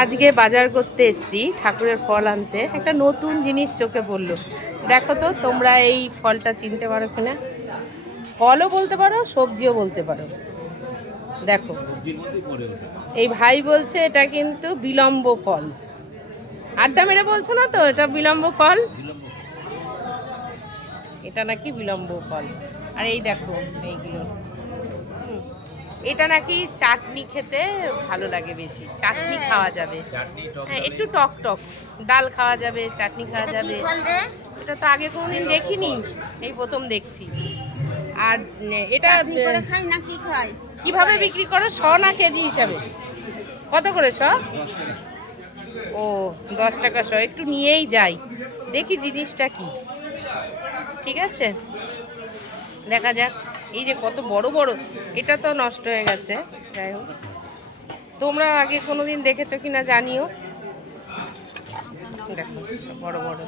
আজকে বাজার করতে এসেছি ঠাকুরের ফল আনতে, একটা নতুন জিনিস চোখে পড়লো। দেখো তো তোমরা এই ফলটা চিনতে পারো কিনা। ফলও বলতে পারো, সবজিও বলতে পারো। দেখো, এই ভাই বলছে এটা কিন্তু বিলম্ব ফল। আড্ডা মেরে বলছো না তো এটা বিলম্ব ফল? এটা নাকি বিলম্ব ফল। আর এই দেখো এইগুলো, এটা নাকি চাটনি খেতে ভালো লাগে, বেশি চাটনি খাওয়া যাবে। হ্যাঁ, একটু টক টক, ডাল খাওয়া যাবে, চাটনি খাওয়া যাবে। এটা তো আগে কোনোদিন দেখিনি, এই প্রথম দেখছি। আর এটা কিভাবে বিক্রি করো, শ না কেজি হিসাবে? কত করে শ? ও, 10 টাকা শ। একটু নিয়েই যাই, দেখি জিনিসটা কি। ঠিক আছে, দেখা যাক। এই যে কত বড় বড়, এটা তো নষ্ট হয়ে গেছে। যাই হোক, তোমরা আগে কোনোদিন দেখেছো কিনা জানিও। দেখো বড় বড়।